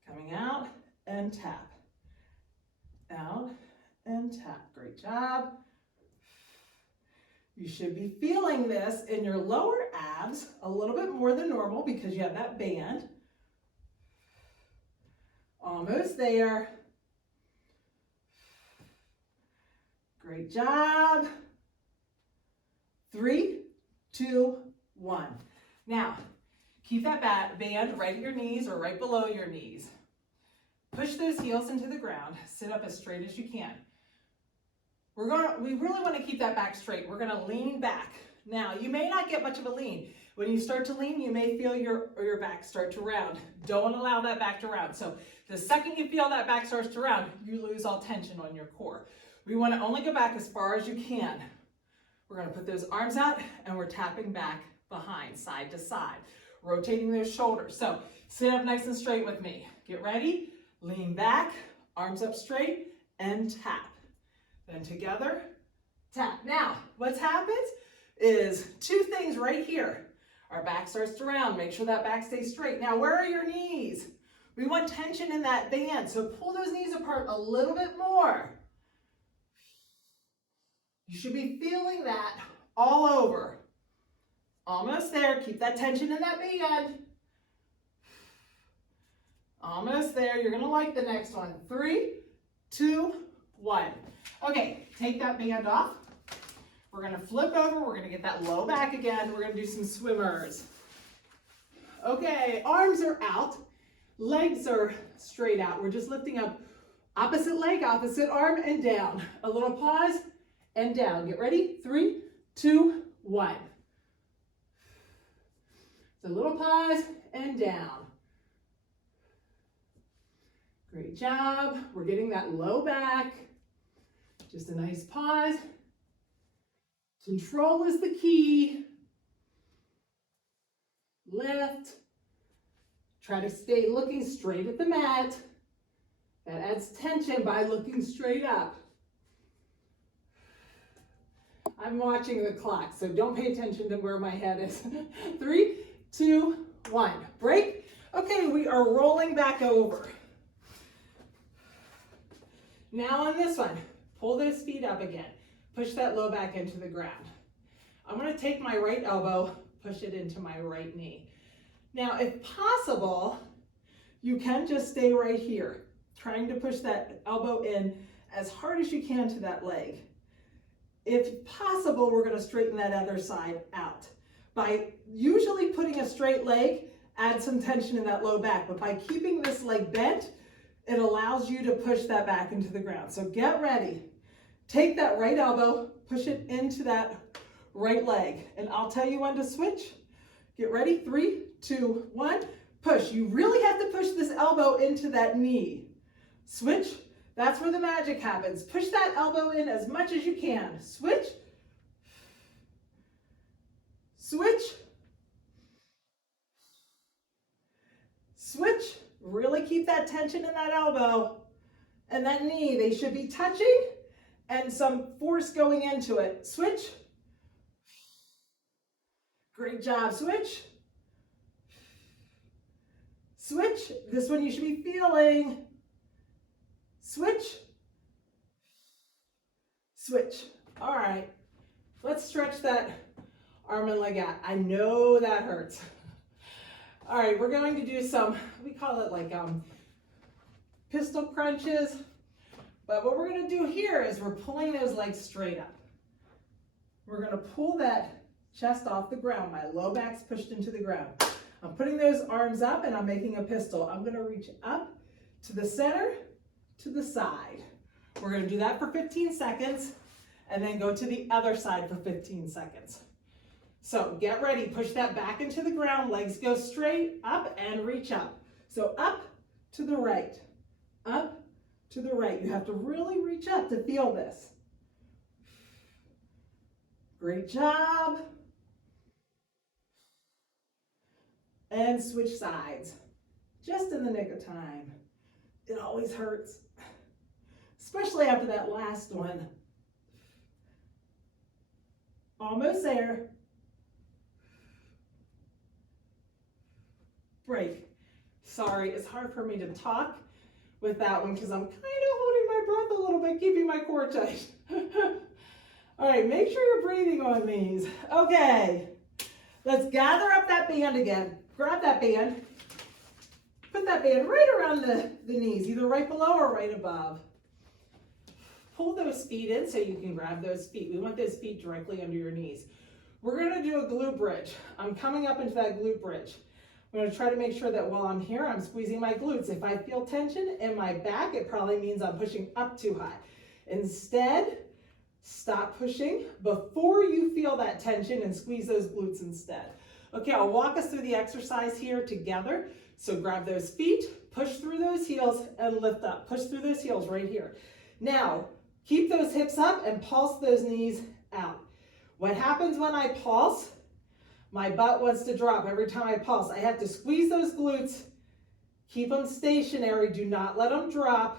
Coming out and tap. Out and tap. Great job. You should be feeling this in your lower abs a little bit more than normal because you have that band. Almost there. Great job. 3, 2, 1. Now, keep that band right at your knees or right below your knees. Push those heels into the ground. Sit up as straight as you can. We really want to keep that back straight. We're going to lean back. Now, you may not get much of a lean. When you start to lean, you may feel your back start to round. Don't allow that back to round. So the second you feel that back starts to round, you lose all tension on your core. We want to only go back as far as you can. We're going to put those arms out and we're tapping back behind, side to side, rotating those shoulders. So sit up nice and straight with me. Get ready, lean back, arms up straight, and tap. Then together, tap. Now, what's happened is 2 things right here. Our back starts to round. Make sure that back stays straight. Now, where are your knees? We want tension in that band, so pull those knees apart a little bit more. You should be feeling that all over. Almost there. Keep that tension in that band. Almost there. You're going to like the next one. 3, 2, 1. Okay, take that band off. We're going to flip over. We're going to get that low back again. We're going to do some swimmers. Okay, arms are out. Legs are straight out. We're just lifting up opposite leg, opposite arm, and down. A little pause and down. Get ready? 3, 2, 1. So a little pause and down. Great job. We're getting that low back. Just a nice pause. Control is the key. Lift. Try to stay looking straight at the mat. That adds tension by looking straight up. I'm watching the clock, so don't pay attention to where my head is. 3, 2, 1. Break. Okay, we are rolling back over. Now on this one, pull those feet up again. Push that low back into the ground. I'm going to take my right elbow, push it into my right knee. Now, if possible, you can just stay right here, trying to push that elbow in as hard as you can to that leg. If possible, we're going to straighten that other side out. By usually putting a straight leg, add some tension in that low back, but by keeping this leg bent, it allows you to push that back into the ground. So get ready. Take that right elbow, push it into that right leg, and I'll tell you when to switch. Get ready, 3, 2, 1, push. You really have to push this elbow into that knee. Switch, that's where the magic happens. Push that elbow in as much as you can. Switch, switch, switch. Really keep that tension in that elbow and that knee. They should be touching and some force going into it. Switch. Great job. Switch. Switch. This one you should be feeling. Switch. Switch. All right. Let's stretch that arm and leg out. I know that hurts. All right, we're going to do some, we call it like pistol crunches. But what we're going to do here is we're pulling those legs straight up. We're going to pull that chest off the ground. My low back's pushed into the ground. I'm putting those arms up and I'm making a pistol. I'm going to reach up to the center, to the side. We're going to do that for 15 seconds and then go to the other side for 15 seconds. So get ready, push that back into the ground, legs go straight, up and reach up. So up to the right, up to the right. You have to really reach up to feel this. Great job. And switch sides, just in the nick of time. It always hurts, especially after that last one. Almost there. Break. Sorry, it's hard for me to talk with that one because I'm kind of holding my breath a little bit, keeping my core tight. All right, make sure you're breathing on these. Okay, let's gather up that band again. Grab that band, put that that band right around the knees, either right below or right above. Pull those feet in so you can grab those feet. We want those feet directly under your knees. We're gonna do a glute bridge. I'm coming up into that glute bridge. I'm gonna try to make sure that while I'm here, I'm squeezing my glutes. If I feel tension in my back, it probably means I'm pushing up too high. Instead, stop pushing before you feel that tension and squeeze those glutes instead. Okay, I'll walk us through the exercise here together. So grab those feet, push through those heels and lift up. Push through those heels right here. Now, keep those hips up and pulse those knees out. What happens when I pulse? My butt wants to drop every time I pulse. I have to squeeze those glutes, keep them stationary, do not let them drop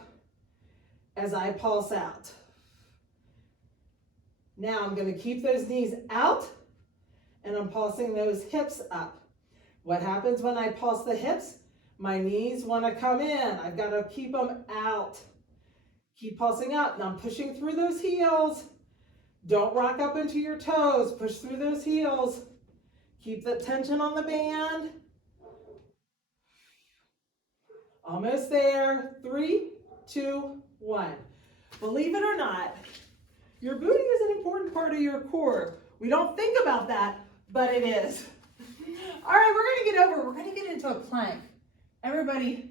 as I pulse out. Now I'm going to keep those knees out and I'm pulsing those hips up. What happens when I pulse the hips? My knees want to come in. I've got to keep them out. Keep pulsing out. Now I'm pushing through those heels. Don't rock up into your toes. Push through those heels. Keep the tension on the band. Almost there. 3, 2, 1. Believe it or not, your booty is an important part of your core. We don't think about that, but it is. All right, we're going to get into a plank. Everybody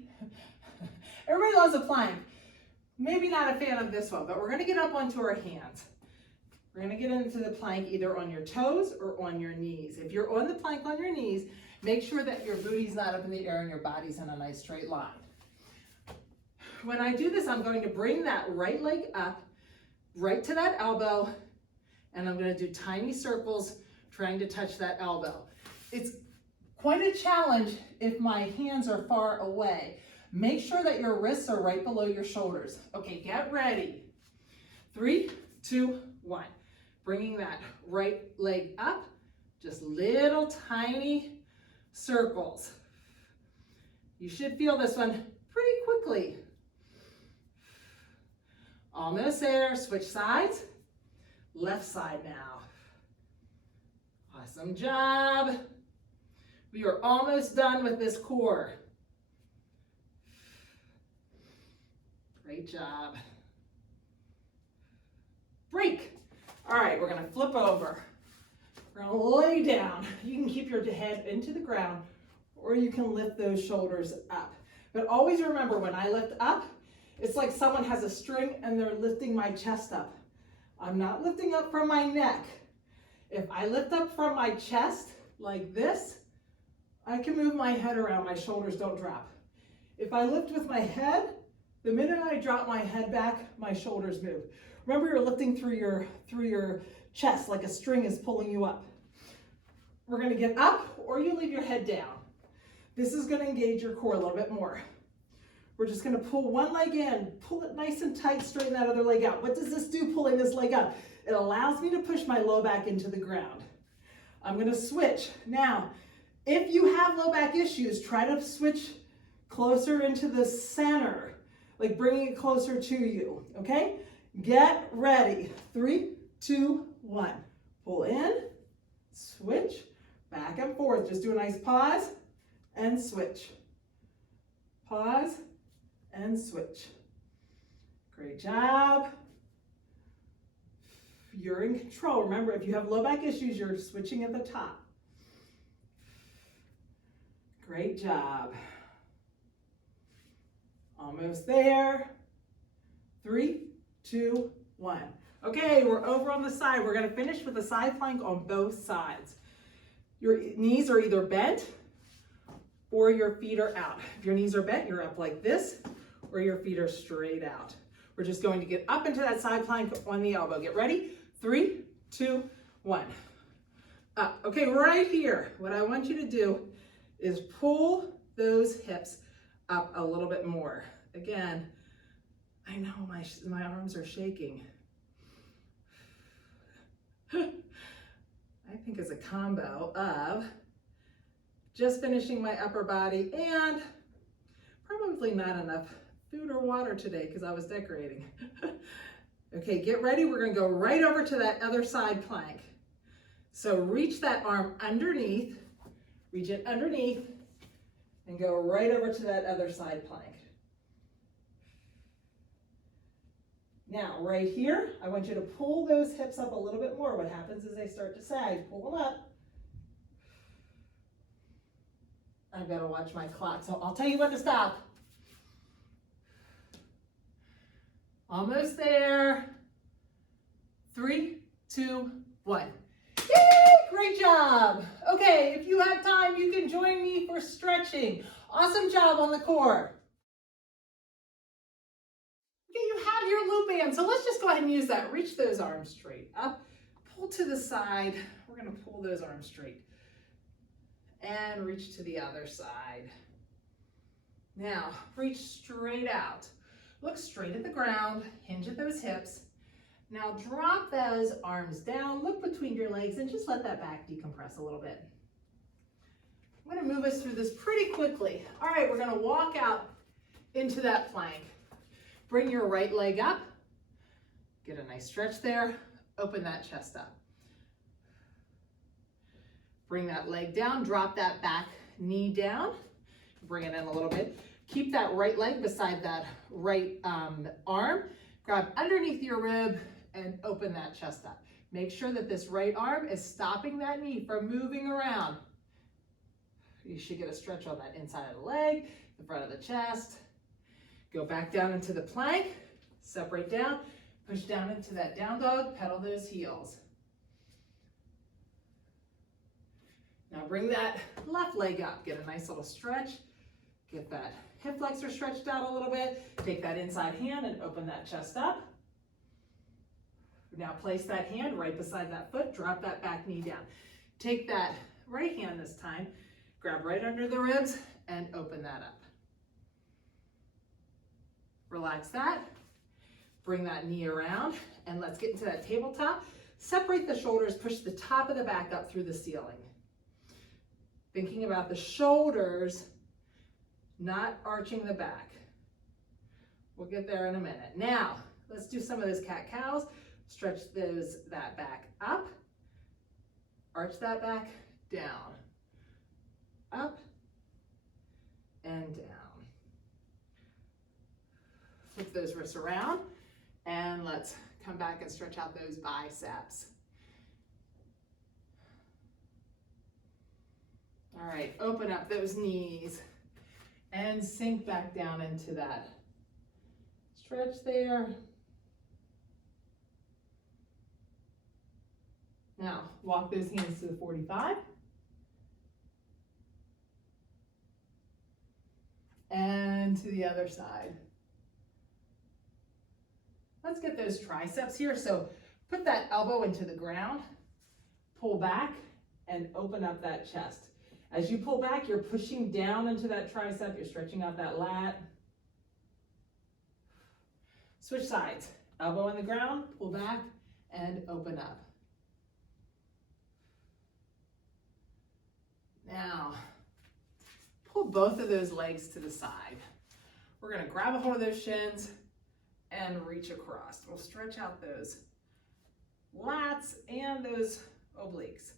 loves a plank. Maybe not a fan of this one, but we're going to get up onto our hands. We're going to get into the plank either on your toes or on your knees. If you're on the plank on your knees, make sure that your booty's not up in the air and your body's in a nice straight line. When I do this, I'm going to bring that right leg up, right to that elbow, and I'm going to do tiny circles trying to touch that elbow. It's quite a challenge if my hands are far away. Make sure that your wrists are right below your shoulders. Okay, get ready. 3, 2, 1. Bringing that right leg up, just little tiny circles. You should feel this one pretty quickly. Almost there. Switch sides. Left side now. Awesome job. We are almost done with this core. Great job. Break. All right, we're going to flip over. We're going to lay down. You can keep your head into the ground or you can lift those shoulders up. But always remember, when I lift up, it's like someone has a string and they're lifting my chest up. I'm not lifting up from my neck. If I lift up from my chest like this, I can move my head around, my shoulders don't drop. If I lift with my head, the minute I drop my head back, my shoulders move. Remember, you're lifting through your chest like a string is pulling you up. We're going to get up or you leave your head down. This is going to engage your core a little bit more. We're just going to pull one leg in, pull it nice and tight, straighten that other leg out. What does this do, pulling this leg up? It allows me to push my low back into the ground. I'm going to switch. Now, if you have low back issues, try to switch closer into the center, like bringing it closer to you, okay? Get ready. 3, 2, 1. Pull in, switch, back and forth. Just do a nice pause and switch. Pause and switch. Great job. You're in control. Remember, if you have low back issues, you're switching at the top. Great job. Almost there. 3, 2, 1. Okay, we're over on the side. We're going to finish with a side plank on both sides. Your knees are either bent or your feet are out. If your knees are bent, you're up like this, or your feet are straight out. We're just going to get up into that side plank on the elbow. Get ready? 3, 2, 1. Up. Okay, right here, what I want you to do is pull those hips up a little bit more. Again, I know my arms are shaking. I think it's a combo of just finishing my upper body and probably not enough food or water today because I was decorating. Okay, get ready. We're going to go right over to that other side plank. So reach that arm underneath, reach it underneath, and go right over to that other side plank. Now, right here, I want you to pull those hips up a little bit more. What happens is they start to sag. Pull them up. I've got to watch my clock, so I'll tell you when to stop. Almost there. 3, 2, 1. Yay! Great job. Okay, if you have time, you can join me for stretching. Awesome job on the core. Okay, you have your loop band, so let's just go ahead and use that. Reach those arms straight up, pull to the side. We're gonna pull those arms straight and reach to the other side. Now, reach straight out. Look straight at the ground, hinge at those hips. Now drop those arms down, look between your legs, and just let that back decompress a little bit. I'm gonna move us through this pretty quickly. All right, we're gonna walk out into that plank. Bring your right leg up, get a nice stretch there, open that chest up. Bring that leg down, drop that back knee down, bring it in a little bit. Keep that right leg beside that right arm, grab underneath your rib and open that chest up. Make sure that this right arm is stopping that knee from moving around. You should get a stretch on that inside of the leg, the front of the chest. Go back down into the plank, separate down, push down into that down dog, pedal those heels. Now bring that left leg up, get a nice little stretch, get that hip flexor stretched out a little bit, take that inside hand and open that chest up. Now place that hand right beside that foot, drop that back knee down. Take that right hand this time, grab right under the ribs and open that up. Relax that, bring that knee around and let's get into that tabletop. Separate the shoulders, push the top of the back up through the ceiling. Thinking about the shoulders, not arching the back. We'll get there in a minute. Now, let's do some of those cat-cows. Stretch that back up, arch that back, down, up, and down. Flip those wrists around, and let's come back and stretch out those biceps. All right, open up those knees and sink back down into that stretch there. Now, walk those hands to the 45. And to the other side. Let's get those triceps here. So put that elbow into the ground, pull back, and open up that chest. As you pull back, you're pushing down into that tricep, you're stretching out that lat. Switch sides. Elbow in the ground, pull back, and open up. Now, pull both of those legs to the side. We're gonna grab a hold of those shins and reach across. We'll stretch out those lats and those obliques.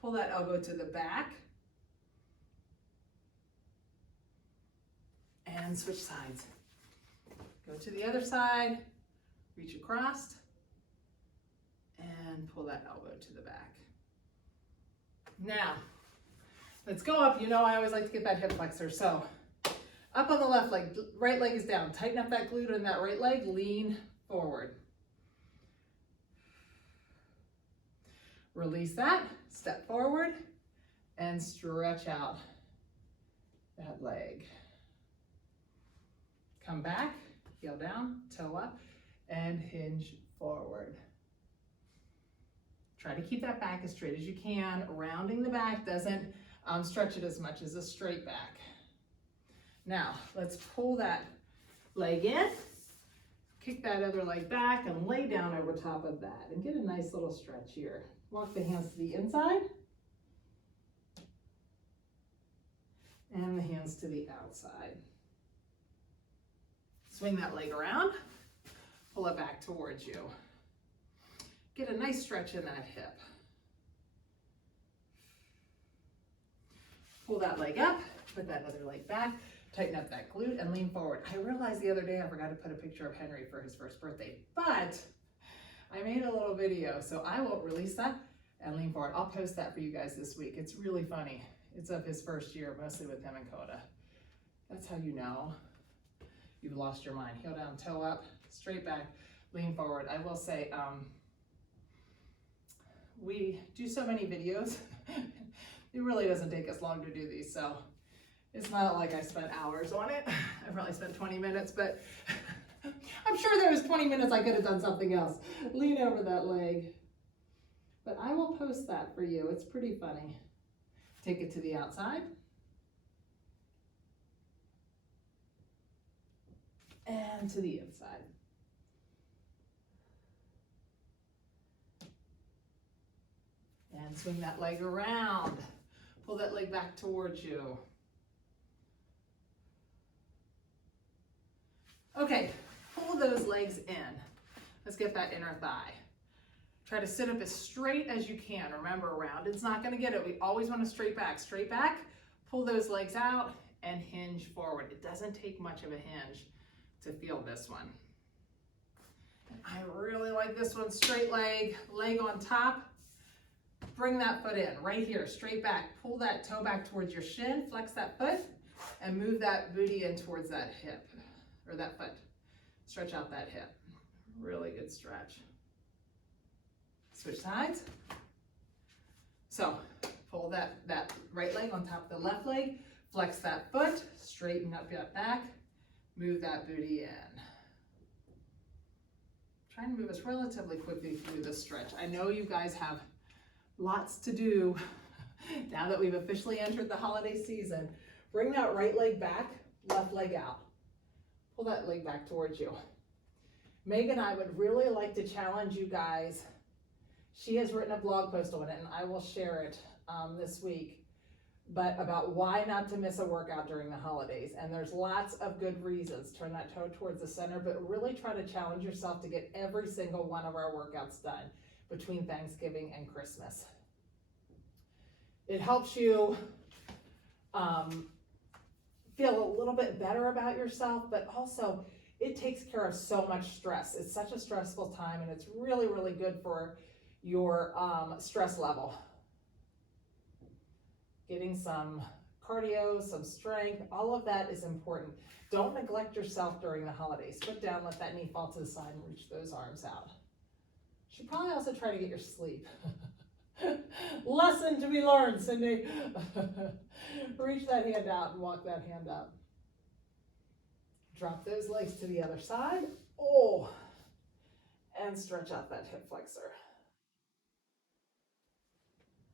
Pull that elbow to the back and switch sides. Go to the other side, reach across, and pull that elbow to the back. Now, let's go up. You know I always like to get that hip flexor. So up on the left leg, right leg is down. Tighten up that glute on that right leg, lean forward. Release that, step forward, and stretch out that leg. Come back, heel down, toe up, and hinge forward. Try to keep that back as straight as you can. Rounding the back doesn't stretch it as much as a straight back. Now, let's pull that leg in, kick that other leg back, and lay down over top of that, and get a nice little stretch here. Walk the hands to the inside, and the hands to the outside. Swing that leg around, pull it back towards you. Get a nice stretch in that hip. Pull that leg up, Put that other leg back, tighten up that glute and lean forward. I realized the other day I forgot to put a picture of Henry for his first birthday, but I made a little video, so I will release that and lean forward. I'll post that for you guys this week. It's really funny. It's of his first year, mostly with him and Coda. That's how you know you've lost your mind. Heel down, toe up, straight back, lean forward. I will say, we do so many videos. It really doesn't take us long to do these, so it's not like I spent hours on it. I probably spent 20 minutes, but I'm sure there was 20 minutes I could have done something else. Lean over that leg. But I will post that for you. It's pretty funny. Take it to the outside. And to the inside. And swing that leg around. Pull that leg back towards you. Okay, pull those legs in. Let's get that inner thigh. Try to sit up as straight as you can. Remember, round it's not gonna get it. We always want to straight back, pull those legs out and hinge forward. It doesn't take much of a hinge to feel this one. And I really like this one, straight leg, leg on top. Bring that foot in, right here, straight back. Pull that toe back towards your shin, flex that foot, and move that booty in towards that hip, or that foot. Stretch out that hip. Really good stretch. Switch sides. So, pull that right leg on top of the left leg, flex that foot, straighten up that back, move that booty in. Trying to move us relatively quickly through this stretch. I know you guys have lots to do now that we've officially entered the holiday season. Bring that right leg back, left leg out. Pull that leg back towards you. Megan, I would really like to challenge you guys. She has written a blog post on it and I will share it this week, but about why not to miss a workout during the holidays. And there's lots of good reasons. Turn that toe towards the center, but really try to challenge yourself to get every single one of our workouts done between Thanksgiving and Christmas. It helps you feel a little bit better about yourself, but also it takes care of so much stress. It's such a stressful time and it's really, really good for your stress level. Getting some cardio, some strength, all of that is important. Don't neglect yourself during the holidays. Put down, let that knee fall to the side and reach those arms out. Should probably also try to get your sleep. Lesson to be learned, Cindy. Reach that hand out and walk that hand up. Drop those legs to the other side. Oh, and stretch out that hip flexor.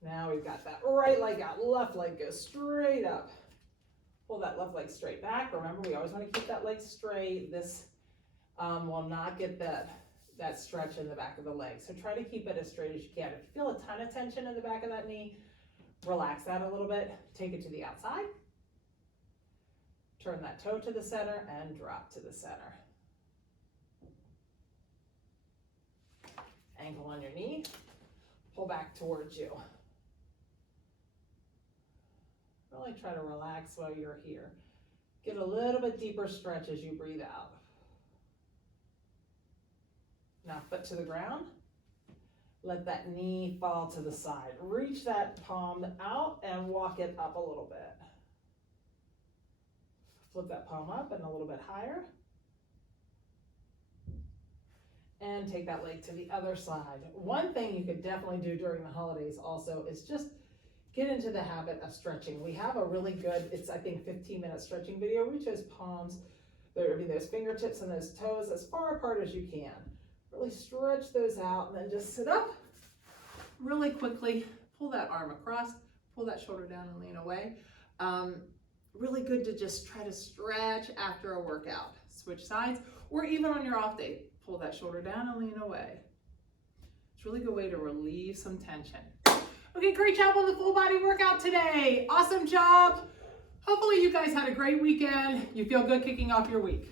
Now we've got that right leg out, left leg goes straight up. Pull that left leg straight back. Remember, we always want to keep that leg straight. This will not get that stretch in the back of the leg. So try to keep it as straight as you can. If you feel a ton of tension in the back of that knee, relax that a little bit. Take it to the outside. Turn that toe to the center and drop to the center. Ankle on your knee. Pull back towards you. Really try to relax while you're here. Get a little bit deeper stretch as you breathe out. Now foot to the ground. Let that knee fall to the side. Reach that palm out and walk it up a little bit. Flip that palm up and a little bit higher. And take that leg to the other side. One thing you could definitely do during the holidays also is just get into the habit of stretching. We have a really good, it's I think 15-minute stretching video. Reach those palms, those fingertips and those toes as far apart as you can. Really stretch those out and then just sit up really quickly. Pull that arm across, pull that shoulder down and lean away. Really good to just try to stretch after a workout. Switch sides, or even on your off day, pull that shoulder down and lean away. It's a really good way to relieve some tension. Okay, great job on the full body workout today. Awesome job. Hopefully you guys had a great weekend. You feel good kicking off your week.